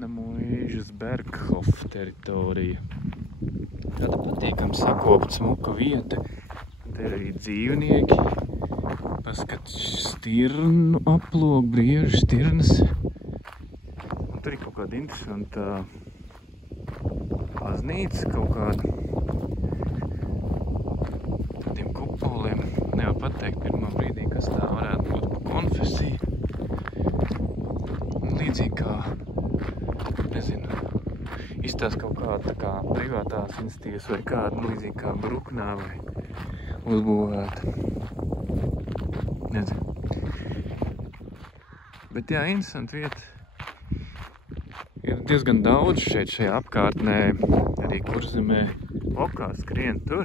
Sena Muižas Berghof teritorija. Tāda patīkam sakopt smuka vieta. Te ir arī dzīvnieki. Paskat stirnu aplok, briežu stirnas. Un tur ir kaut kāda interesanta baznīca, kaut kāda tādiem kupoliem. Nevar pateikt pirmā brīdī, kas tā varētu būt pa konfesiju. Līdzīgi kā, nezinu, izstās kaut kāda tā kā privātās institīvas vai kāda līdzīgi kā Bruknā vai uzbūvēta. Nezinu. Bet jā, interesanti vieta. Ir diezgan daudz šajā apkārtnē, arī Kurzemē. Okā skrien tur.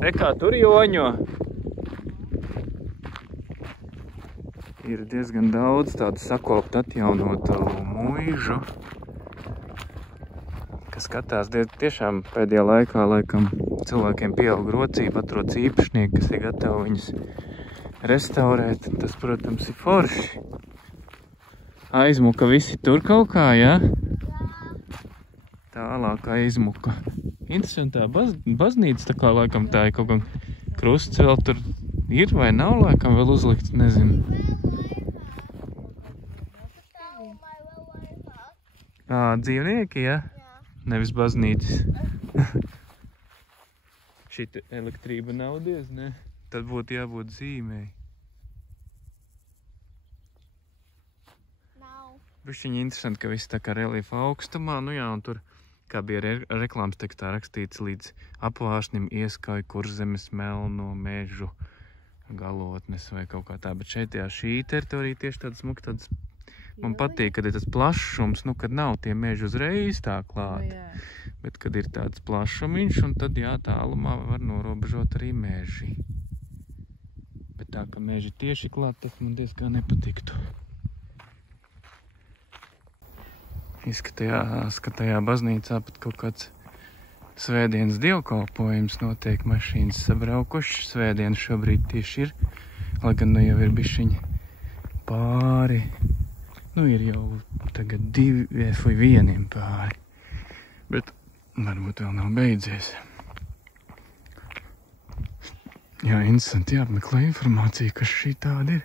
Rekā tur joņo. Ir diezgan daudz tādu sakopt atjaunotu muižu, kas skatās tiešām pēdējā laikā, laikam, cilvēkiem pieaug rocība, atrodas īpašnieki, kas ir gatavi viņas restaurēt. Tas, protams, ir forši. Aizmuka visi tur kaut kā, jā? Tālāk aizmuka. Interesantā baznīca, tā kā laikam tā ir kaut kā krusts vēl tur ir vai nav laikam vēl uzlikts, nezinu. Dzīvnieki, jā? Nevis baznīcas. Šita elektrība nav diez, ne? Tad būtu jābūt zīmei. Bišķiņi interesanti, ka viss tā kā reliefa augstumā, nu jā, un tur, kā bija reklāmas tekstā rakstīts, līdz apvāršnim ieskauj Kurzemes melno mežu galotnes vai kaut kā tā, bet šeit jā, šī teritorija tieši tāds smuka, tāds, man patīk, kad ir tas plašums, nu, kad nav tie meži uzreiz tā klāt, bet kad ir tāds plašumiņš, un tad jā, tālumā var norobežot arī meži. Bet tā, ka meži tieši klāt, tas man diezgan nepatiktu. Izskatījās, ka tajā baznīcā pat kaut kāds svētdienas dievkalpojums notiek, mašīnas sabraukuši. Svētdienas šobrīd tieši ir, lai gan nu jau ir bišķiņi pāri. Nu ir jau tagad 2 vai 1 pāri, bet varbūt vēl nav beidzies. Jā, interesanti jāapmeklē informācija, kas šī tāda ir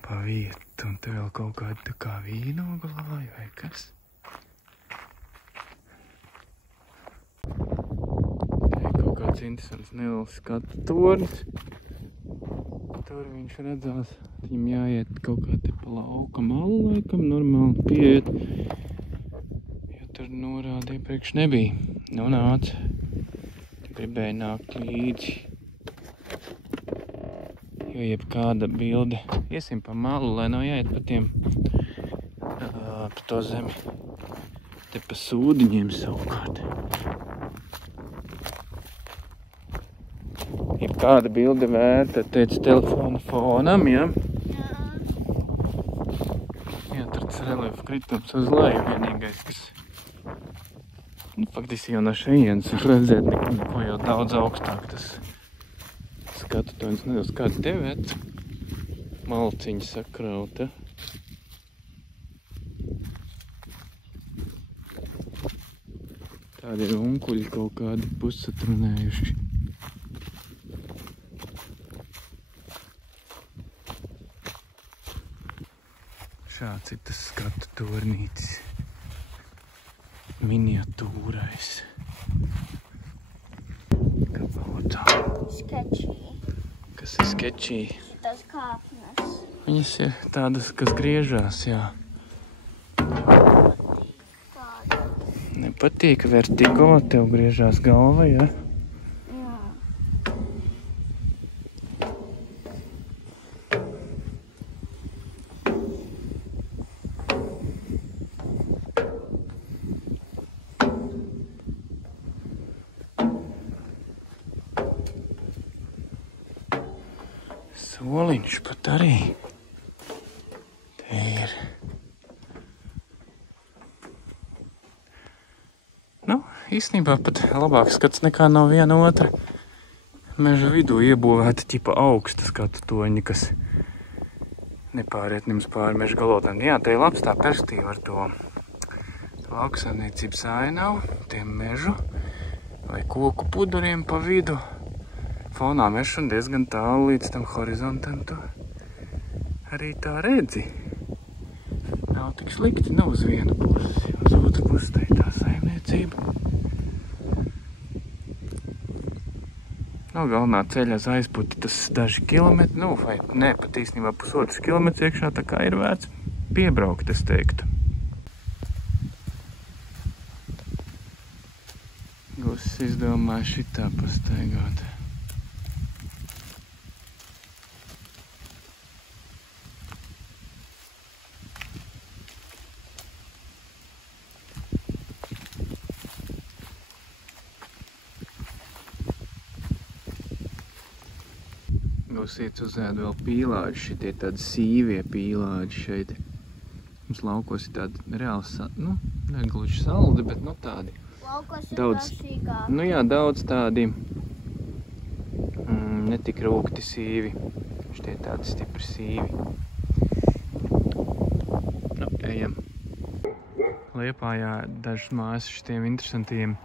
pa vietu. Un te vēl kaut kāda tā kā vīnoglāja vai kas. Te ir kaut kāds interesants neliels skatu tornis. Tur viņš redzās. Viņam jāiet kaut kā te pa lauka malu laikam, normāli pieiet. Jo tur norāda iepriekš nebija. Nu nāc. Gribēja nākt līdzi. Jo jebkāda bilde. Iesim pa malu, lai nav jāiet pa tiem, pa to zemi. Te pa sūdiņiem savukārt. Jebkāda bilde vērta, teica telefona fonam, ja? Jā, tur tas reliefa kritums uz leju vienīgais, kas, nu, faktiski jau no šejienes var redzēt neko jau daudz augstāk tas skatu tonis, nedaudz kāda te vec. Malciņa sakrauta. Tādi ir unkuļi kaut kādi pussatrunējuši. Šāds ir tas skatu tornītis. Miniatūrais. Kāpēc? Sketchy. Kas ir sketchy? Tas kāpnes. Viņas ir tādas, kas griežās, jā. Tāda. Nepatīk vertigo, tev griežās galva, jā? Jā. Soliņš pat arī. Te ir. Nu, īstenībā pat labāk skats nekā nav viena otra meža vidū iebūvēta ķipa augsta skatu toņi, kas nepāriet nemaz pāri meža galotnēm. Jā, te ir labs tā perspektīva ar to lauksaimniecības ainavu, tiem mežu vai koku puduriem pa vidu. Fonā mežs un diezgan tālu līdz tam horizontam tu arī tā redzi. Nav tik slikti, nav uz vienu pusi, uz otru pusi tā ir tā saimniecība. Nav galvenā ceļa uz aizputi tas daži kilometri, nu vai ne, pat īstenībā pusotrs kilometrs iekšā, tā kā ir vērts piebraukt, es teiktu. Gusis izdomāja šitā pastaigāt. Gusīts uzēd vēl pīlāģi, šitie tādi sīvie pīlāģi šeit. Mums laukos ir tādi reāli, nu, negluži saldi, bet nu tādi. Laukos ir Daudz, garšīgāk. nu jā, daudz tādi netik rūgti sīvi. Šitie tādi stipri sīvi. Nu, ejam. Liepājā dažas mājas šitiem interesantiem,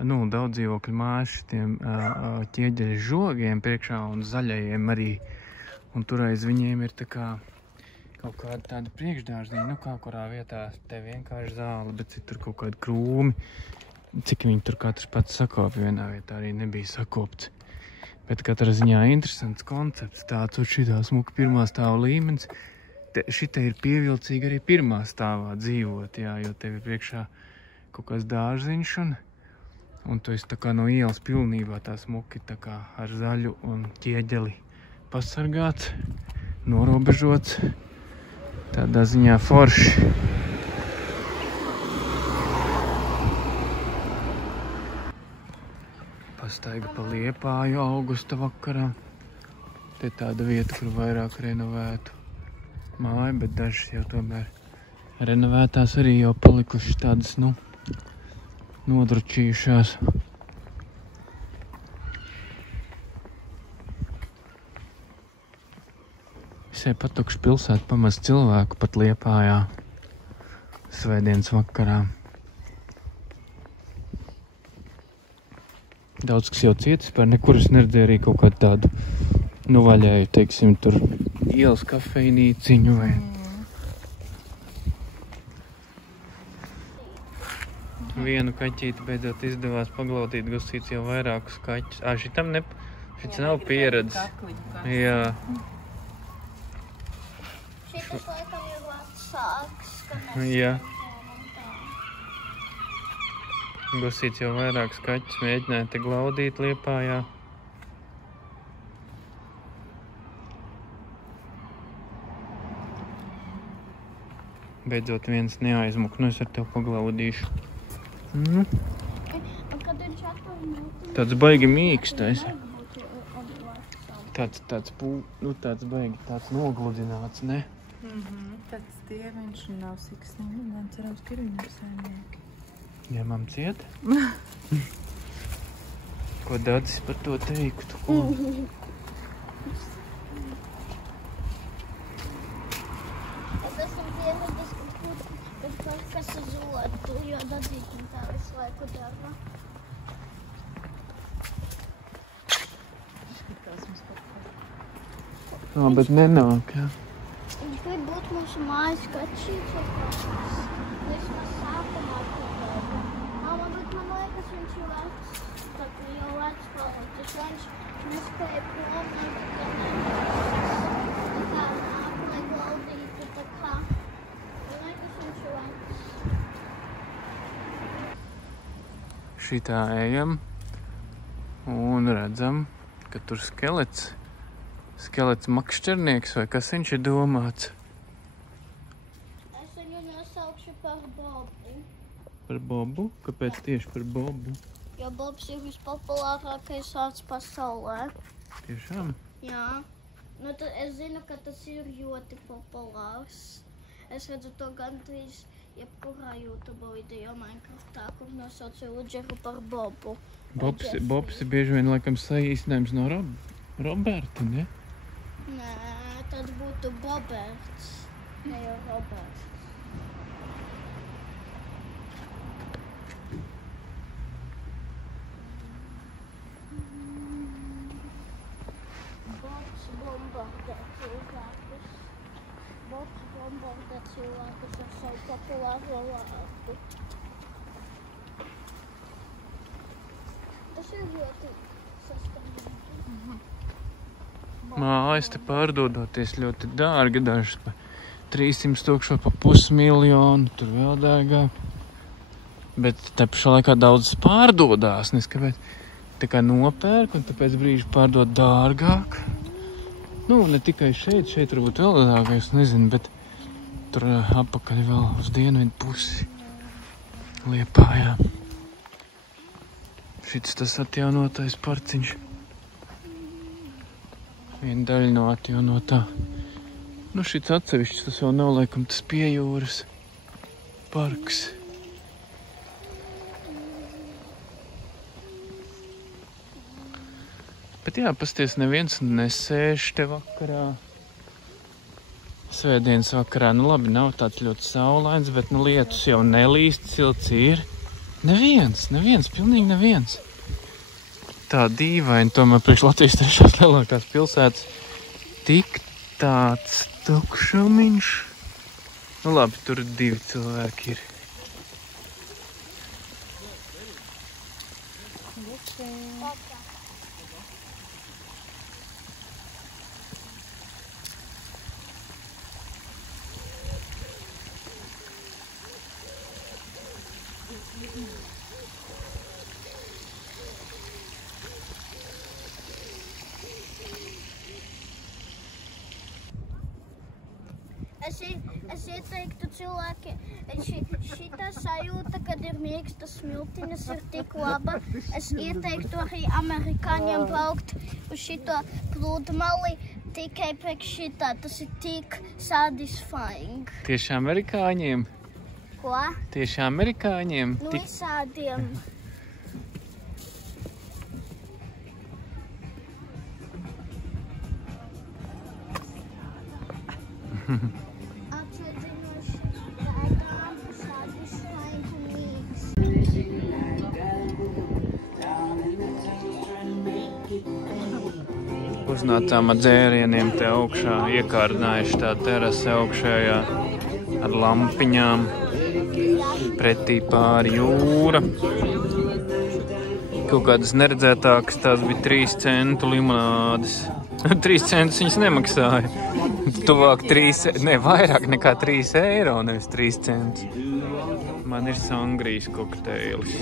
nu, daudz dzīvokļu mājas šitiem ķieģeļu žogiem priekšā un zaļajiem arī. Un tur aiz viņiem ir tā kā kaut kāda tāda priekšdārziņa, nu kā kurā vietā te vienkārši zāle, bet citur kaut kādi krūmi. Cik viņi tur katrs pats sakopja, vienā vietā arī nebija sakopts. Bet katrā ziņā interesants koncepts, tāds un šitā smuka pirmā stāva līmenis. Šitā ir pievilcīgi arī pirmā stāvā dzīvot, jā, jo tev ir priekšā kaut kāds dārziņš un tu esi tā kā no ielas pilnībā tā smuki tā kā ar zaļu un ķieģeli pasargāts, norobežots. Tādā ziņā forši. Pastaiga pa Liepāju augusta vakarā. Te tāda vieta, kur vairāk renovētu māju, bet dažas jau tomēr renovētās arī jau palikušas tādas, nu, nodručījušās. Visai patukša pilsēta, pamaz cilvēku pat Liepājā svētdienas vakarā. Daudz, kas jau ciet, vispār nekur es neredzēju arī kaut kādu tādu, nu, vaļēju, teiksim, tur ielas kafejnīciņu vai... Vienu kaķīti beidzot izdevās paglaudīt, Gusīts jau vairākus kaķus. Šitam šits nav pieredzes. Jā. Šitas laikam ir vecāks, ka Jā. Gusīts jau vairākus kaķus mēģināja te glaudīt Liepājā. Beidzot viens neaizmuk, nu es ar tev paglaudīšu. Nu. Tāds baigi mīkstais. Tāds baigi, tāds nogludināts, ne? Tāds dieviņš un nav siksniņi, un cerams, ka ir viņam saimnieki. Ņemam ciet? Ko Dadzis par to teiktu? Es esmu pieredzis, ka kaut kas uz otru, jo Dadzītim tā visu laiku dara. Skatās mums par kā. Jā, bet nenāk, jā. Viņš grib būt mūsu mājas kaķis vai kaut kas. Vismaz sākumā kodēļ. Man liekas, viņš ir vecs. Tad jau vecs palicis. Viņš nespēja prom, nekad nevis. Tā kā nāk, lai glaudītu, tā kā. Man liekas, viņš ir vecs. Šitā ejam un redzam, ka tur skelets makšķernieks vai kas viņš ir domāts? Es viņu nosaukšu par Bobu. Par Bobu? Kāpēc tieši par Bobu? Jo Bobs ir vispopulārākais vārds pasaulē. Tiešām? Jā. Nu, tad es zinu, ka tas ir ļoti populārs. Es redzu to gandrīz jebkurā YouTube video Minecraftā, kur nosauc villageru par Bobu. Bobs ir bieži vien laikam saīsinājums no Roberta, ne? Nē, tad būtu Boberts, ne jau Roberts. cilvēkus ar savu populāro vārdu. Tas ir ļoti saskanīgi. Mājas te pārdodoties ļoti dārgi, dažas pa 300 000, pa 500 000, tur vēl dārgāk. Bet te pašā laikā daudz pārdodās, neskapēc. Tā kā nopērk un tāpēc brīži pārdod dārgāk. Nu, ne tikai šeit varbūt vēl dārgāk, es nezinu, bet tur apakaļ vēl uz dienvidu pusi Liepājā. Šits tas atjaunotais parciņš. Viena daļa no atjaunotā. Nu, šits atsevišķs, tas vēl nav laikam tas pie jūras parks. Bet jā, pasties, neviens nesēž te vakarā. Svētdienas vakarā, nu labi, nav tāds ļoti saulains, bet nu lietus jau nelīst, silts ir. Neviens, pilnīgi neviens. Tā dīvaini, tomēr priekš Latvijas trešās lielākās pilsētas tik tāds tukšumiņš. Nu labi, tur 2 cilvēki ir. Es ieteiktu cilvēki, šitā sajūta, kad ir mīkstas smiltiņas, ir tik laba. Es ieteiktu arī amerikāņiem braukt uz šito pludmali tikai priekš šitā. Tas ir tik satisfying. Tieši amerikāņiem? Ko? Tieši amerikāņiem? Nu, visādiem. Uznācām ar dzērieniem te augšā, iekārdinājuši tā terase augšējā ar lampiņām. Pretī pāri jūra. Kaut kādas neredzētākas, tās bija 3 centu limonādes. 3 centus viņas nemaksāja. Tuvāk 3, ne, vairāk nekā 3 eiro, nevis 3 centus. Man ir sangrijas kokteilis.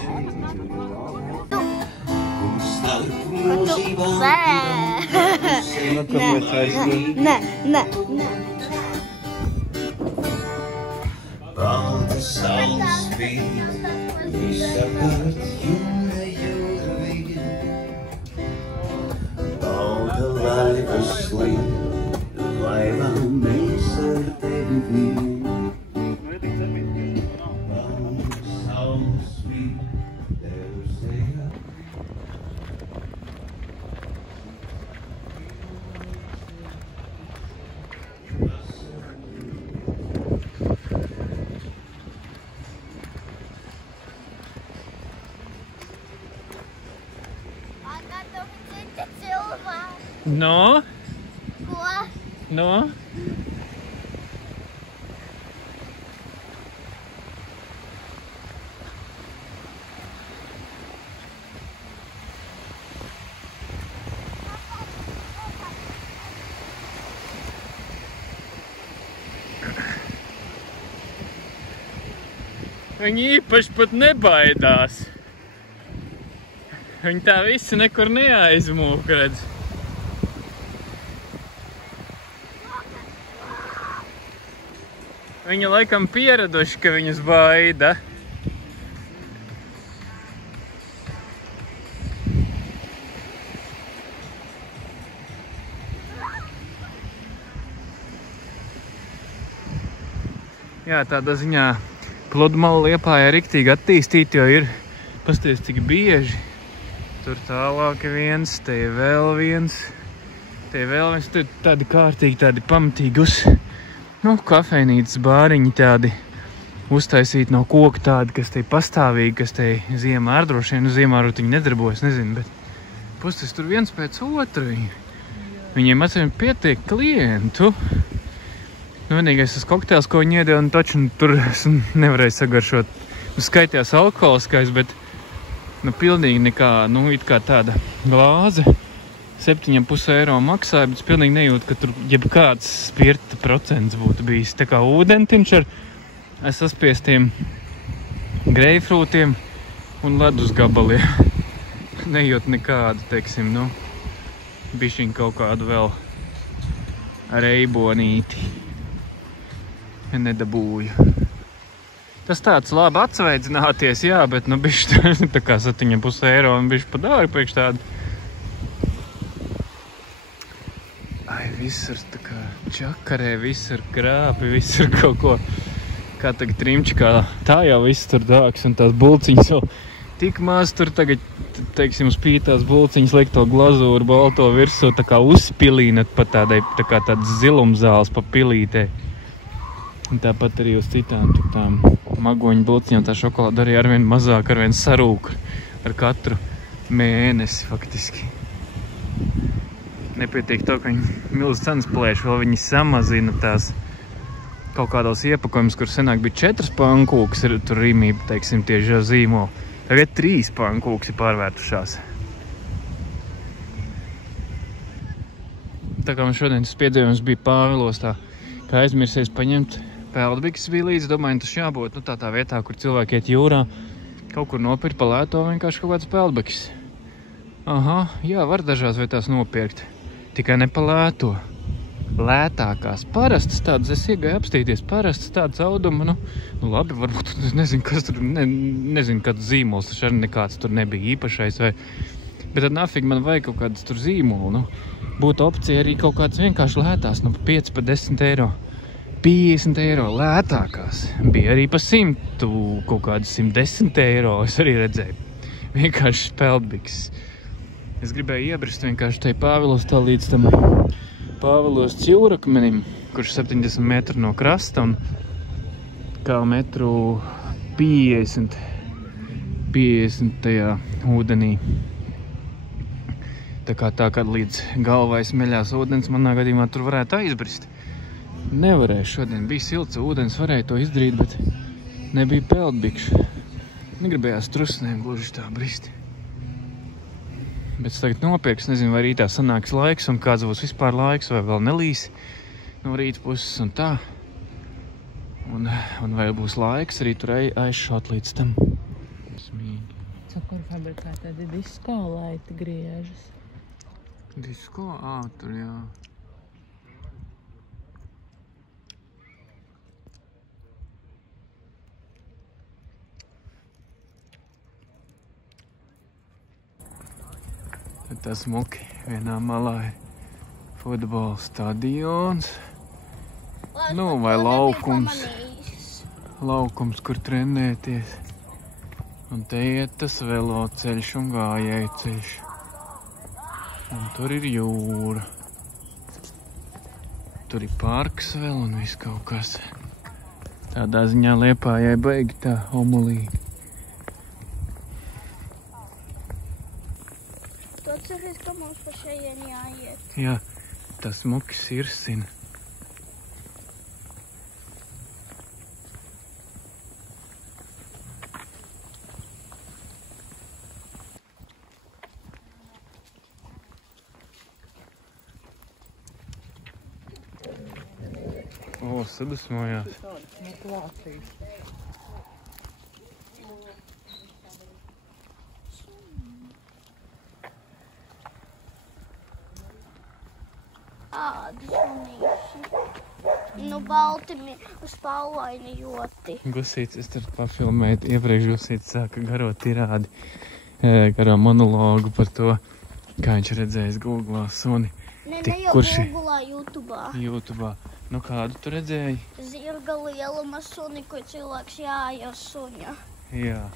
Nē. Balta saules spīd, visapkārt jūra vīja. Balta laiva slīd, laivā mēs ar tevi vīja. Balta saules spīd, tev sejā. No? Ko? No? Viņi īpaši pat nebaidās. Viņi tā visi nekur neaizmūk, redz. Viņi laikam pieraduši, ka viņus baida. Jā, tādā ziņā pludmale Liepājā riktīgi attīstīta, jo ir, pasties, cik bieži. Tur tālāk viens, te ir vēl viens, tur tādi kārtīgi, tādi pamatīgi kafejnīcas bāriņi tādi uztaisīti no koka tādi, kas te pastāvīgi, kas te ziemā ar droši vien, ziemā rutiņi nedarbojas, nezinu, bet pasties tur viens pēc otra. Viņiem atsevišķi pietiek klientu. Nu, vienīgais tas kokteils, ko viņi iedeva, un taču tur es nevarēju sagaršot. Nu, skaitījās alkoholiskais, bet nu, pilnīgi nekā, nu, it kā tāda glāze 7,5 eiro maksāja, bet es pilnīgi nejūtu, ka tur jebkāds spirta procents būtu bijis. Tā kā ūdentiņš ar saspiestiem greifrūtiem un ledus gabaliem. Nejūt nekādu, teiksim, nu, bišķiņ kaut kādu vēl reibonīti. Nedabūju. Tas tāds labi atsveidzināties, jā, bet, nu, bišķi tā kā 7,5 eiro un bišķi pa dārgi priekš tādu. Ai, visur tā kā čakarē, visur krāpi, visur kaut ko. Kā tagad trimčikā, tā jau viss tur dārgs un tās bulciņas jau tik maz tur tagad, teiksim, spītās bulciņas liek to glazūru balto virsū, tā kā uzpilīnat pa tādai, tā kā tāds zilumzāles pa pilītei. Un tāpat arī uz citām tām magoņu bulciņām tā šokolāda arī arvien mazāk, arvien sarūk ar katru mēnesi faktiski. Nepietiek to, ka viņi milz cenas plēš, vēl viņi samazina tās kaut kādos iepakojumus, kur senāk bija 4 pankūks, ir tur rīmība, teiksim, tieši zīmoli. Tagad 3 pankūks ir pārvērtušās. Tā kā man šodien tas piedzīvojums bija Pāvilos, tā kā aizmirsies paņemt peldbiks bija līdz, domāju, tas jābūt, nu, tā vietā, kur cilvēki iet jūrā, kaut kur nopirkt pa lēto vienkārši kaut kāds peldbiks. Aha, jā, var dažās vietās nopirkt, tikai ne pa lēto. Lētākās, parastas tādas, es iegāju apstīties, parastas tādas auduma, nu labi, varbūt, nezinu, kas tur, nezinu, kāds zīmols, tas arī nekāds tur nebija īpašais, vai, bet tad nafīgi man vajag kaut kādas tur zīmoli, nu, būtu opcija arī kaut kāds vienkārši lētās, nu, 5 pa 10 eiro, 50 eiro lētākās, bija arī pa 100, kaut kādas 110 eiro, es arī redzēju, vienkārši peldbiks. Es gribēju iebrist vienkārši tai Pāvilos tā līdz tam Pāvilos Cilrakmenim, kurš 70 metru no krasta un kā metru 50 tajā ūdenī. Tā kā līdz galvai smeļās ūdens, manā gadījumā tur varētu aizbrist. Nevarēju šodien, bija silts ūdens, varēju to izdarīt, bet nebija peldbikšu. Negribējās trusnēm gluži tā bristi. Bet es tagad nopirks, nezinu, vai rītā sanāks laiks un kāds būs vispār laiks, vai vēl nelīs no rīta puses un tā. Un vai būs laiks arī tur aizšaut līdz tam. Smīgi. Cukurfabrikā tādi disko laiti griežas. Disko? Tur jā. Tad tas muki vienā malā ir futbola stadions. Nu, vai laukums, kur trenēties. Un te iet tas veloceļš un gājēju ceļš. Un tur ir jūra. Tur ir parks vēl un viss kaut kas. Tādā ziņā Liepājai baigi tā omulīgi. Atceries, ka mums pa šeien jāiet. Jā, tas mukis irsina. O, sadusmojās. Tādi sunīši. Nu, baltimi uz paulaini joti. Gusīts, es tur pafilmēju, iepriekš Gusīts sāka garo tirādi, garo monologu par to, kā viņš redzējis Googlā suni. Ne jau Googlā, YouTubā. Nu, kādu tu redzēji? Zirga lieluma suni, ko cilvēks jāja suņa. Jā.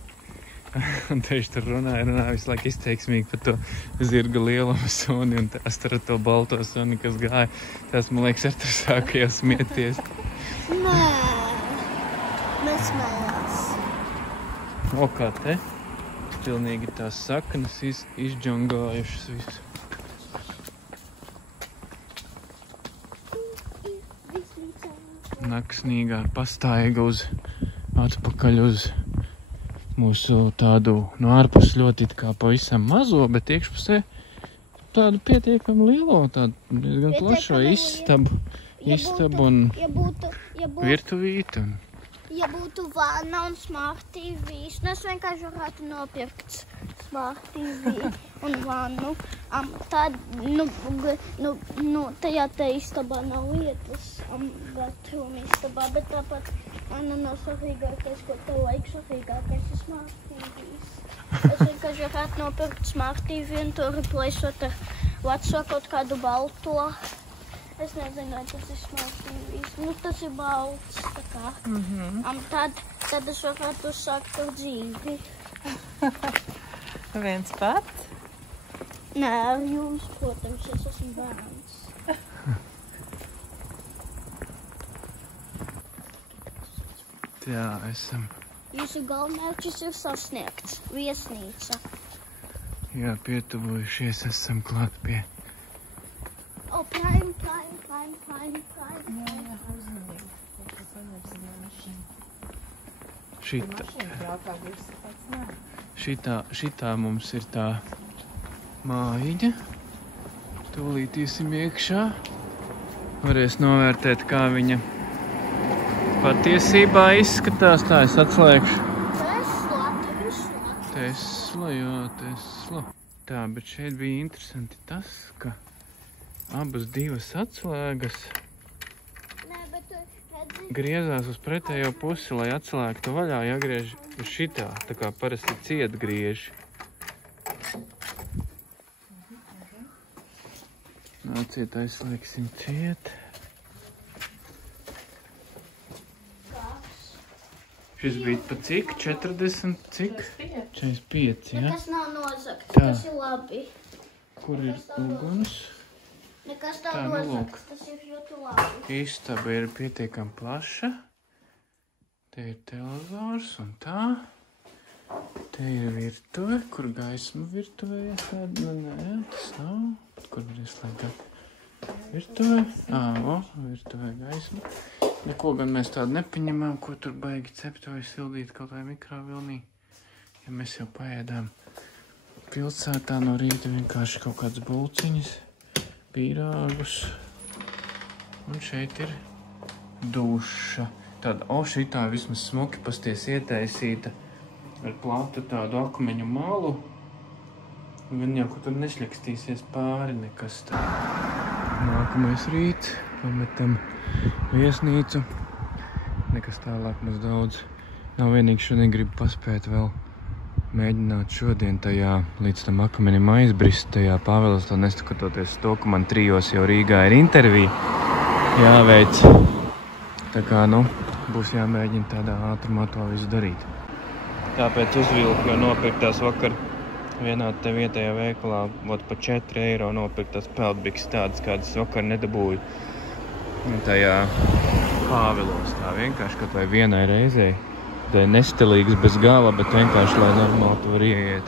Un tieši tur runāja visu laiku izteiksmīgi par to zirga lielumu suni un tās tur ar to balto suni, kas gāja. Tās, man liekas, ar tur sāka jau smieties. Nē, nesmējās. O, kā te? Pilnīgi tās saknes izģongājušas visu. naksnīgā pastaiga atpakaļ uz mūsu tādu no ārpus ļoti it kā pavisam mazo, bet iekšpusē tādu pietiekami lielo, tādu diezgan plašo istabu un virtuvīti. Ja būtu vanna un Smart TV, es vienkārši varētu nopirkt Smart TV un vannu. Tad, tajā te istabā nav vietas, bathroom istabā, bet tāpat nav svarīgākais, ko tev vajag svarīgākais ir Smart TVs. Es vienkārši varētu nopirkt Smart TV un to replaceot ar veco kaut kādu balto. Es nezinu, vai tas ir Smart TVs. Tas ir balts, tā kā. Tad es varētu uzsākt ar dzīvi. Viens pats? Nē, ar jums, protams, es esmu bērns. Jā, esam. Jūsu galvmērķis ir sasniegts. Viesnīca. Jā, pietuvojušies esam klāt pie. Prime. Šitā mums ir tā mājiņa. Tūlīt iesim iekšā. Varēs novērtēt, kā viņa patiesībā izskatās. Tā es atslēgšu. Tesla. Tā, bet šeit bija interesanti tas, ka abas divas atslēgas griezās uz pretējo pusi, lai atslēgtu vaļā, jāgriež uz šitā, tā kā parasti ciet grieži. Nāciet, aizslēgsim ciet. Šis bija pa cik? 40, cik? 45, ja? Nekas nav nozagt, tas ir labi. Kur ir uguns? Nekas nav nozagts, tas ir ļoti labi. Istaba ir pietiekami plaša. Te ir televizors un tā. Te ir virtuve, kur gaisma virtuvē ieslēdz. Nē, tas nav. Kur var ieslēgt? Virtuvē. Virtuvē gaisma. Neko gan mēs tādu nepaņemām, ko tur baigi cept vai sildīt kaut vai mikrovilnī. Ja mēs jau paēdām pilsētā no rīta vienkārši kaut kādas bulciņas, pīrāgus. Un šeit ir duša. Tāda, šitā vismaz smuki pasties ietaisīta ar platu tādu akmeņu malu. Gan jau, ka tur nešļakstīsies pāri nekas tā. Nākamais rīts, pametam viesnīcu. Nekas tālāk mums daudz. Nav vienīgi šodien gribu paspēt vēl mēģināt šodien tajā līdz tam akmenim aizbrist tajā Pāvilas to neskatoties to, ka man 3 jau Rīgā ir intervija jāveic. Tā kā, būs jāmēģina tādā ātrumā to visu darīt. Tāpēc uzvilku, jo nopirktās vakar vienā te vietējā veikalā, pa 4 eiro nopirktās peldbiks tādas, kādas vakar nedabūju. Tajā Pāvilos tā vienkārši kaut vai vienai reizei. Tā ir nestilīgs bez gala, bet vienkārši, lai normāli tu var ieiet.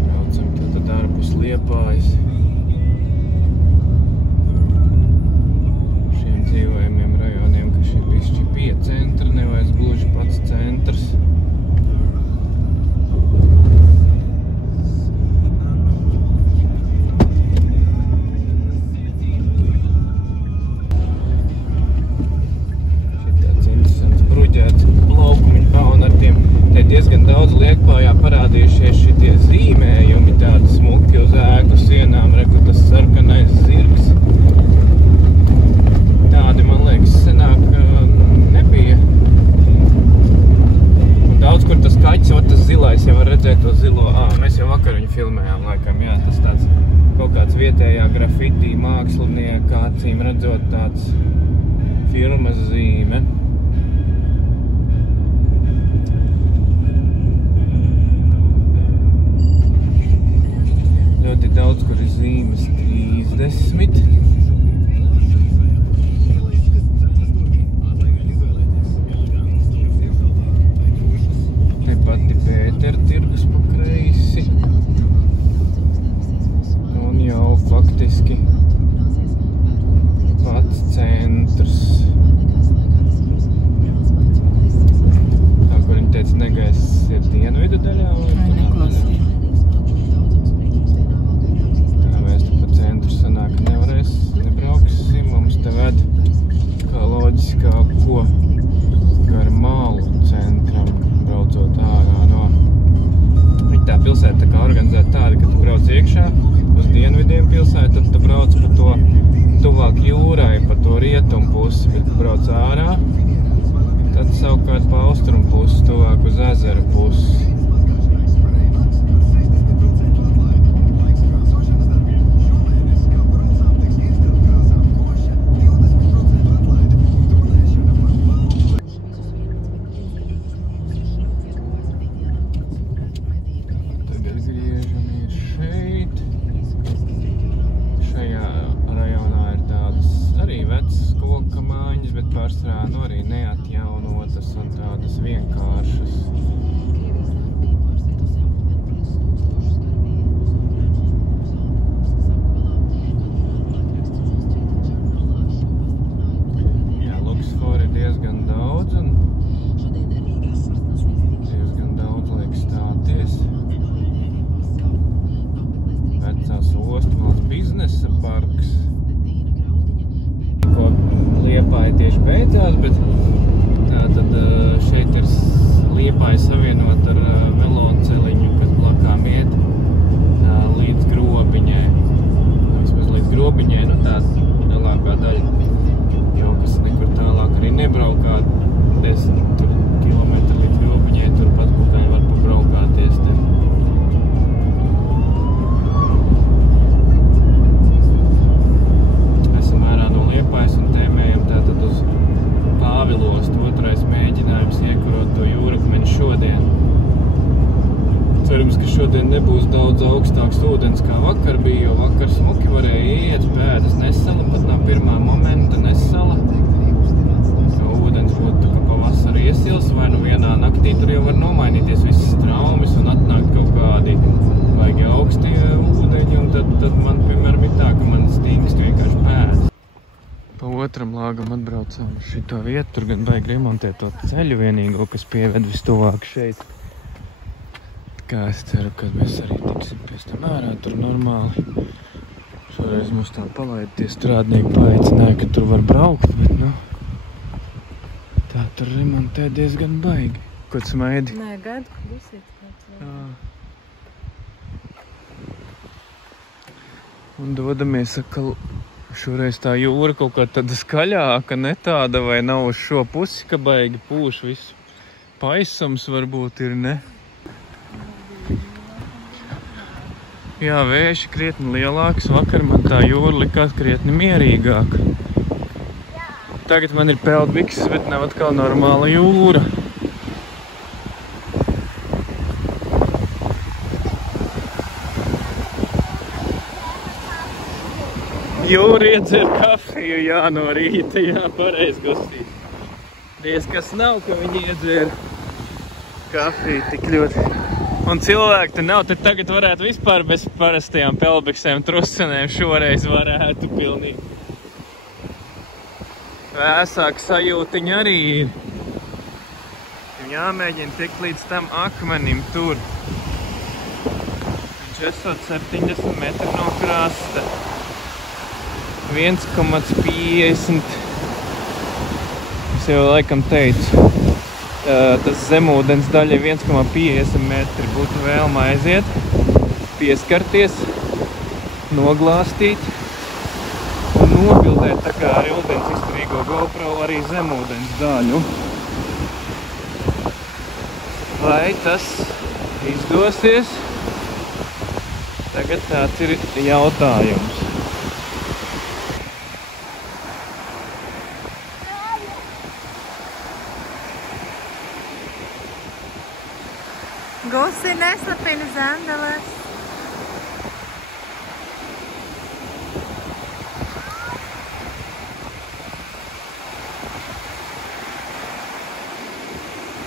Braucam tad ārpus Liepājas. Šiem dzīvojumiem rajoniem, ka šī bišķi pie centra, nevairs gluži pats centrs. Diezgan daudz Liepājā parādījušies šitie zīmējumi, tādi smuki uz ēku sienām, reku tas sarkanais zirgs. Tādi, man liekas, senāk nebija. Un daudz, kur tas kaķis, tas zilais, jau var redzēt to zilo. Mēs jau vakar viņu filmējām, laikam, jā, tas tāds kaut kāds vietējā grafitī mākslinieka, acīm redzot tāds firmas zīme. Ļoti daudz, kur ir zīmes 30. Te pati Pētera tirgus pa kreisi. pusi, bet brauc ārā. Tad savukārt pa austrumu pusi, tuvāk uz ezeru pusi. Pārsvarā arī neatjaunotas un tādas vienkāršas. Jā, Luksforu ir diezgan daudz un diezgan daudz liek stāties. Vecās Ostmalas biznesa parks. Liepāja tieši beidzās, bet tātad šeit ir Liepāja savienot ar veloceliņu, kas blakām iet līdz Grobiņai. Vismaz līdz Grobiņai, nu tā lielākā daļa, jo kas nekur tālāk arī nebraukā 10 kilometri līdz Grobiņai, tur pat būtēji var pabraukāties te. Pāvilostu otrais mēģinājums iekurot to jūrakmeni šodien. Cerams, ka šodien nebūs daudz augstāks ūdens kā vakar bija, jo vakar smuki varēja iet, pēdas nesala, pat no pirmā momenta nesala. Jo ūdens būtu kā pavasara iesils, vai nu vienā naktī tur jau var nomainīties visas traumas un atnākt kaut kādi vaigi augsti ūdeņi, un tad man, piemēram, ir tā, ka man stingst vienkārši pēdas. Pa otram lāgam atbraucām uz šito vietu, tur gan baigi remontēt to ceļu vienīgo, kas pieved vistuvāk šeit. Kā es ceru, ka mēs arī tiksim pēc tam ārā tur normāli. Šoreiz mums tā palaida tie strādnieki paaicināja, ka tur var braukt, bet nu, tā tur remontē diezgan baigi. Ko tu smaidi? Nē, gadu, ka busīt kāds. Un dodamies atkal. Šoreiz tā jūra kaut kā tāda skaļāka, ne tāda, vai nav uz šo pusi, ka baigi pūš visu. Paisums varbūt ir, ne? Jā, vēši krietni lielāks. Vakar man tā jūra likās krietni mierīgāka. Tagad man ir peldbikses, bet nav atkal normāla jūra. Jūra iedzer kafiju, jā, no rīta, jā, pareizi Gustī. Diez kas nav, ka viņi iedzer kafiju tik ļoti. Un cilvēki te nav, te tagad varētu vispār bez parastajām peldbiksēm trusenēm šoreiz varētu pilnīgi. Vēsāk sajūtiņa arī ir. Jāmēģina tikt līdz tam akmenim tur. Viņš esot 70 metri no krasta. 1,50. Es jau laikam teicu, tas zemūdens daļa 1,50 metri būtu vēlma aiziet, pieskarties, noglāstīt un nobildēt tā kā ar ūdens izturīgo GoPro arī zemūdens daļu. Vai tas izdosies? Tagad tāds ir jautājums. Gusi neslapina zandeles.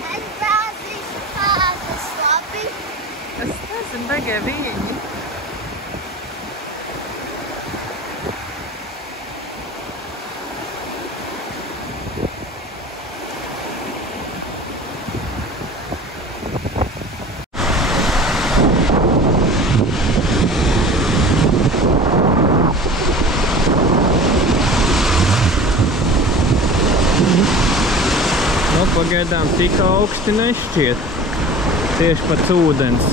Es brāzīšu kādas labi. Es nezinu, baigie viņi. Pagaidām tik augsti nešķiet. Tieši pats ūdens.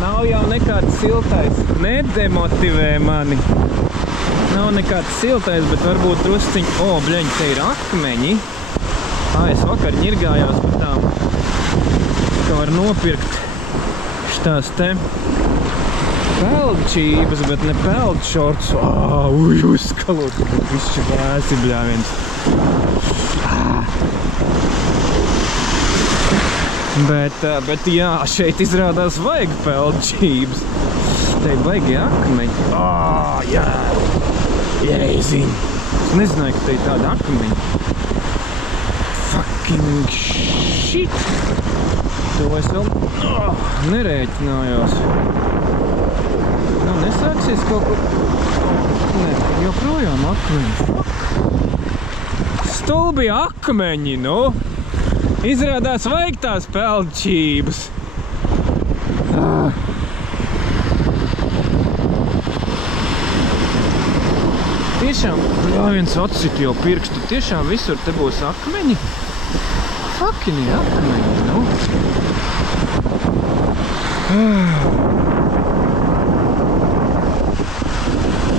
Nav jau nekāds siltais. Nedemotivē mani. nav nekāds siltais, bet varbūt drusciņi... O, bļaņ, te ir akmeņi. Es vakar ņirgājos par tām, ka var nopirkt šitās te peldčības, bet ne peldšorts. Uzkalot, višķi vēsi bļāviens. Bet jā, šeit izrādās vajag peldčības. Te baigi akmeņi. Jā, jēziņ. Es nezināju, ka te ir tāda akmeņi. Fucking shit. To es vēl nerēķinājos. Nu, nesāksies kaut kur... Nē, joprojām akmeņi. Stulbi akmeņi, nu! Izrādās vajag tās peldčības. Tiešām, viens atsit jau pirkstu, tiešām visur te būs akmeņi. Fakini akmeņi, nu.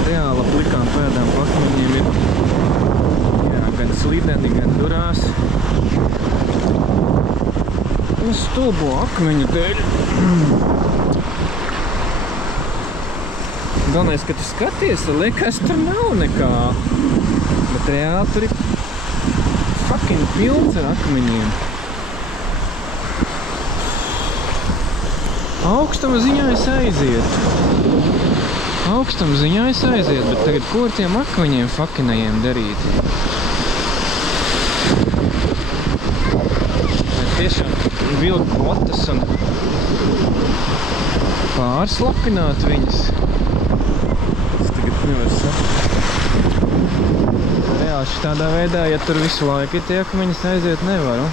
Reāla plikām pēdām pa akmeņiem ir, jā, gan slideni, gan durās. Un stulbo akmeņu dēļ. Galvenais, ka tu skaties, liekas, tur nav nekā. Bet reāli tur ir fucking pilns ar akmeņiem. Augstuma ziņā es aizietu. Augstuma ziņā es aizietu, bet tagad ko ar tiem akmeņiem fuckinajiem darīt? Tiešām vilkt botas un pārslapināt viņas. Es tagad nevaru saprast. Reāli šitādā veidā, ja tur visu laiku ir tie akmeņas, aiziet nevaru.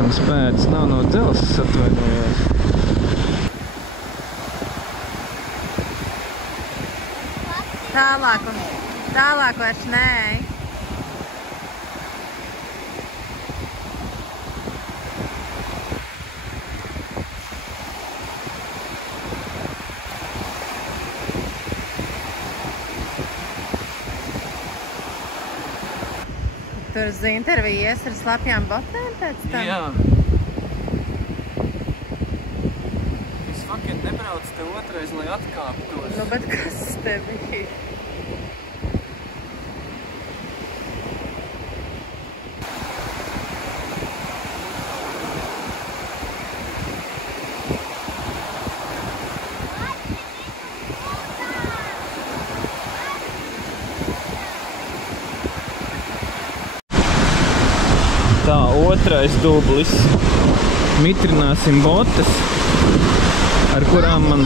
Mans pēdas nav no dzelzs, atvainojos. Tālāk vairs nē. Tur uz interviju ies ar slapjām botēm pēc tam? Jā. Es fucking nebraucu te otrais, lai atkāptos. Nu, bet kas tev ir? Tā, otrais dublis. Mitrināsim botas, ar kurām man...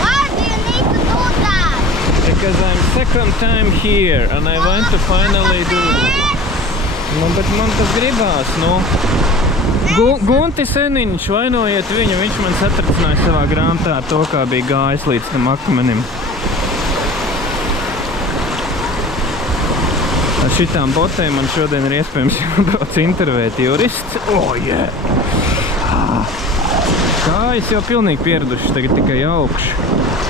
Why do you need to do that? Because I'm second time here and I want to finally do it. Nu, bet man tas gribās, nu. Gunti Seniņš, vainojiet viņu, viņš man satricināja savā grāmatā ar to, kā bija gājis līdz tam akmenim. Ar šitām botēm man šodien ir iespējams jābrauc intervēt jurists. Yeah! Kājas jau pilnīgi pieradušas, tagad tikai augšu.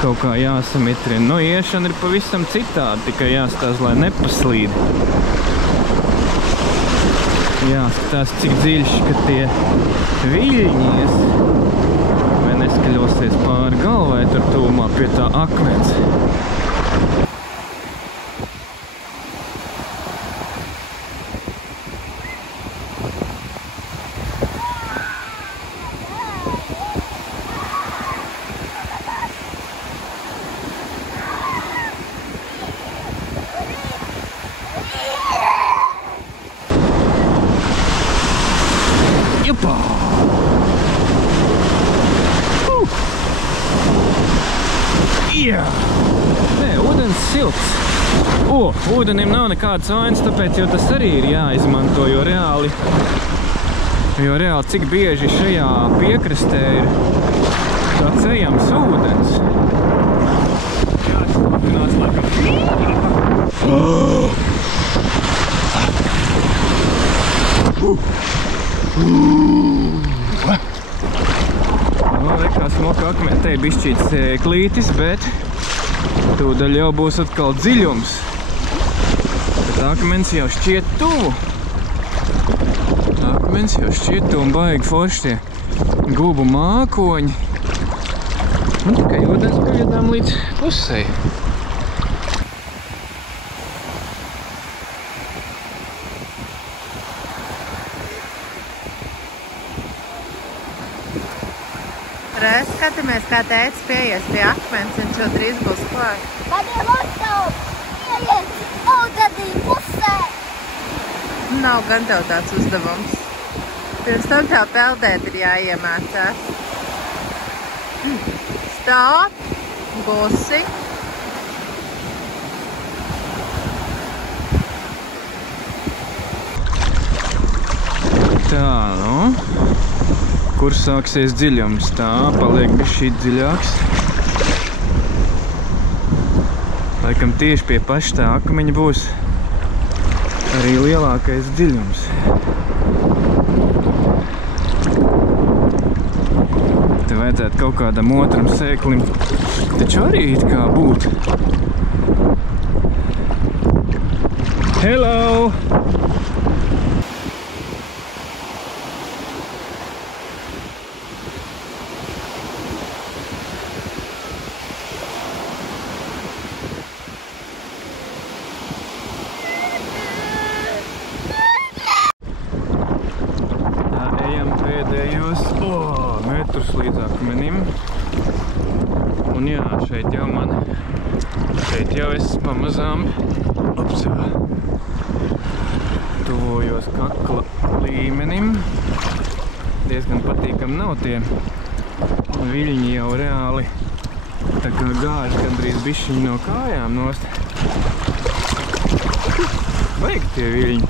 Kaut kā jāsamitrina. Nu, iešana ir pavisam citādi, tikai jāstās, lai nepaslīd. Jāskatās, cik dziļš, ka tie viļņies. Vai neskaļosies pāri galvai tur tūmā pie tā akmens. Jupā! Jā! Nē, ūdens silts. Ūdenim nav nekādas vainas, tāpēc jau tas arī ir jāizmanto, jo reāli cik bieži šajā piekrastē ir tāds ejams ūdens. Jāslapinās laikam. Likās moka akmeni, te ir bišķīts klītis, bet Tūdaļ jau būs atkal dziļums. Bet akmens jau šķiet tuvu. Akmens jau šķiet tuvu un baigi forši tie gubu mākoņi. Un tikai ūdens paļadām līdz pusei. Reiz skatāmies, kā tētis pieies pie akmens, viņš jau drīz būs klāt. Kad ir lotavs, ieies ūdenī pusē. Nav gan tev tāds uzdevums. Pirms tam tev peldēt ir jāiemācās. Stop! Busi! Tā, nu. Kur sāksies dziļums? Tā, paliek bišķīt dziļāks. Laikam tieši pie paša tā akmeņa būs arī lielākais dziļums. Te vajadzētu kaut kādam otram sēklim taču arī it kā būt. Hello! Metrus līdz akmenim. Un jā, šeit jau es pamazām tuvojos kakla līmenim. Diezgan patīkam nav tie viļņi jau reāli tā kā gāž gandrīz bišķiņi no kājām nost. Baigi tie viļņi.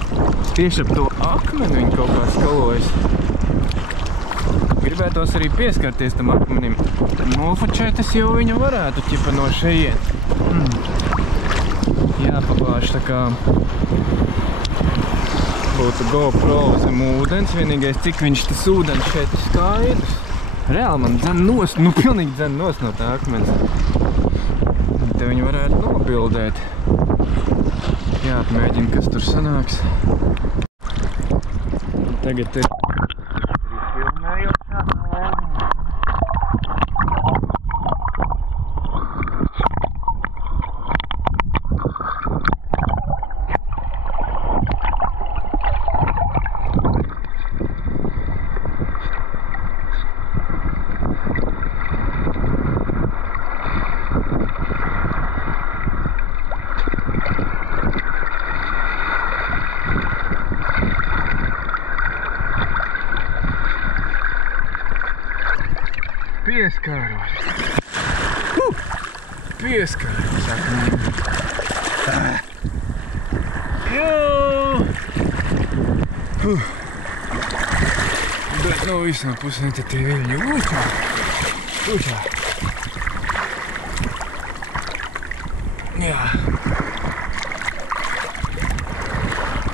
Tieši ap to akmeni viņi kaut kā skalojas. Gribētos arī pieskarties tam akmenim. Nofočēt es jau viņu varētu ķipa no šejien. Jāpabāž tā kā būtu GoPro zem ūdens. Vienīgais, cik viņš tas ūdens šeit ir skaidrs. Reāli man dzen nost, nu pilnīgi dzen nost no tā akmens. Te viņu varētu nobildēt. Jāapmēģina, kas tur sanāks. Tagad ir pieskāros. Pieskāros akmenim. Bet no visām pusēm te tie viļņi. Uķā. Jā.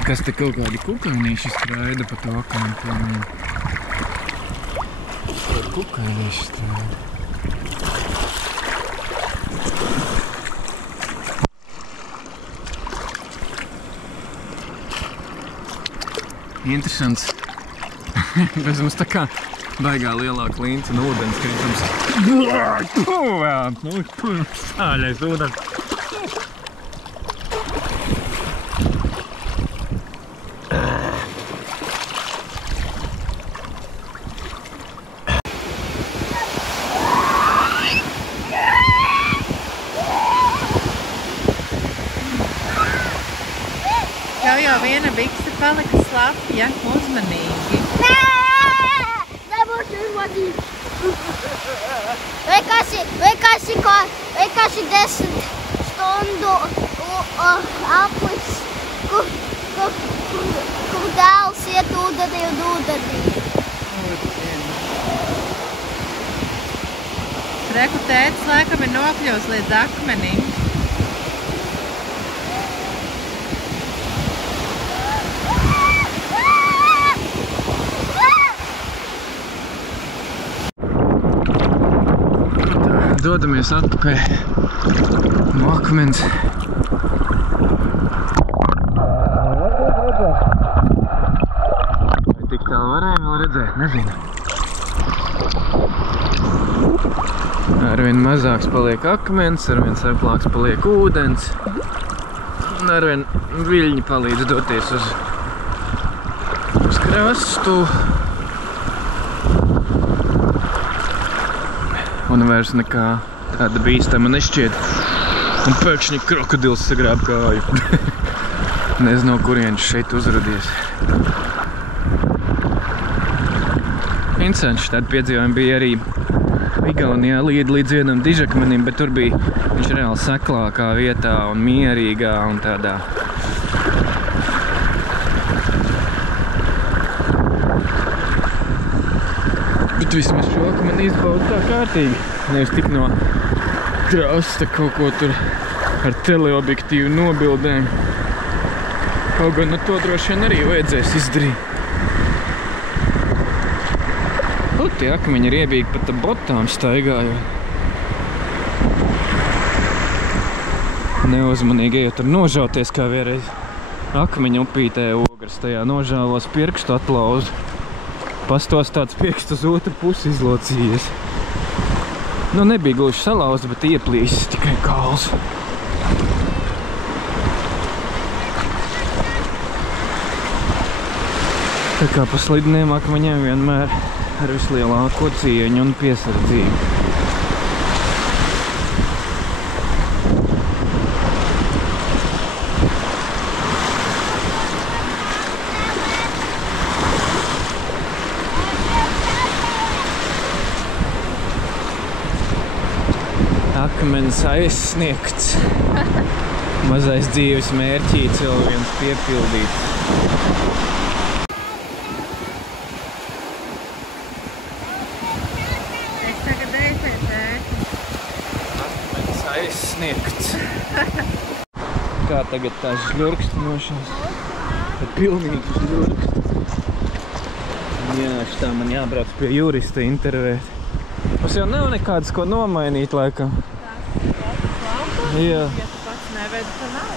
Kas te kaut kādi kukainīši skraida pa to akmeni? Kukainīši strādā. Interesants. Bez mums tā kā baigā lielā klinca un ūdens kritums. Sāļais ūdens. Jau viena bikse palika slapja, uzmanīgi. Nē! Nebūs uzmanīgi. Vienkārši 10 stundu aplis, kur dēls iet ūdenī un ūdenī. Reku tētis laikam ir nokļūs līdz akmenim. dodamies atpakaļ no akmens. Vai tik tālu varēja vēl redzēt? Nezinu. Arvien mazāks paliek akmens, arvien saplāks paliek ūdens. Un arvien viļņi palīdz doties uz krastu. Un vairs nekā tāda bīstama nešķiet. Un pēkšņi krokodils sagrāb kāju. Nezinu, no kurienes šeit uzradies. Interesanti, tādi piedzīvojumi bija arī Igaunijā līdz vienam dižakmenim, bet tur bija viņš reāli seklākā vietā un mierīgā un tādā. Bet vismaz šo akmeni izbauda tā kārtīgi. Nevis tik no krasta kaut ko tur ar teleobjektīvu nobildēm. Kaut gan no to droši vien arī vajadzēs izdarīt. Tie akmeņi ir iebīgi pat ar botām staigājot. Neuzmanīgi ejot ar nožauties kā vienreiz akmeņu upītē ogras tajā nožāvos pirkstu atlauzu. Pastos tāds pirksts uz otru pusi izlocījies. Nu, nebija gluži salauzts, bet ieplīsis tikai kāls. Tā kā pa slidniem akmeņiem vienmēr ar vislielāko cieņu un piesardzību. Akmens aizsniegts. Mazais dzīves mērķīts vēl viens piepildīts. Aizsniegts. Kā tagad tā žļurkstinošās? Tā pilnīgi žļurkst. Jā, šitā man jābrauc pie jurista intervēt. Mums jau nav nekādas, ko nomainīt, laikam. Jā. Ja tu pats nevedi, ka nav.